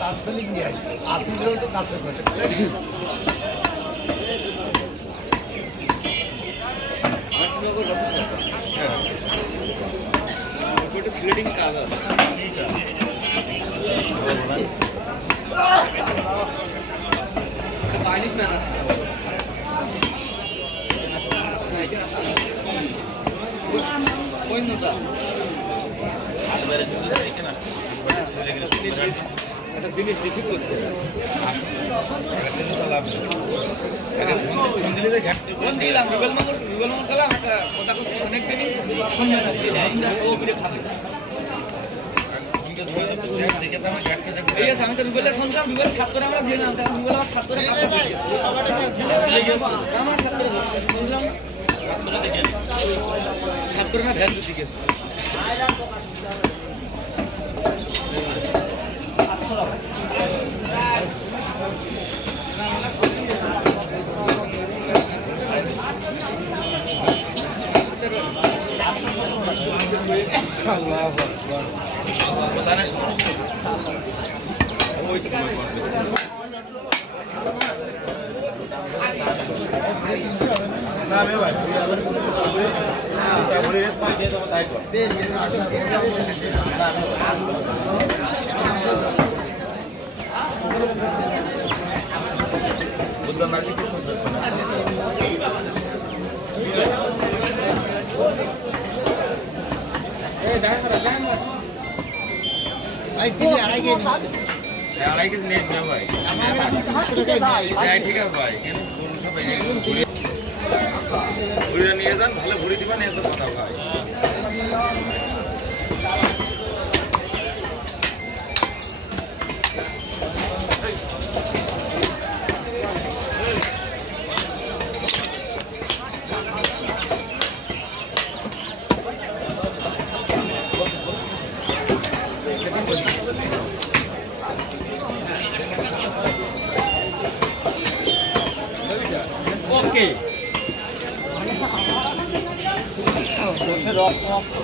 তাৎক্ষণিক নিয়ে আসি তো কাছে করে স্লেটিং কাজ আছে বাইনিক ম্যান আসছে কোনটা একটা জিনিস রিসিভ করতে ফোন দিলাম রুবেল মামুর গেলাম একটা কথা করছি অনেক দিনই খাবে ঠিক আছে আমি তো রুবেলের ফোন দিলাম রুবেল 7 করে আমরা দিয়ে দিলাম রুবেল আমার 7 করে আমার 7 করে বুঝলাম 7 করে না ভ্যান দুটি কে আড়াই কেজি নেট নেই ভাই ঠিক আছে ভাই ঘুরে নিয়ে যান ভালো ঘুরে দিবা নিয়ে যান কথা ভাই ওকে রক্ত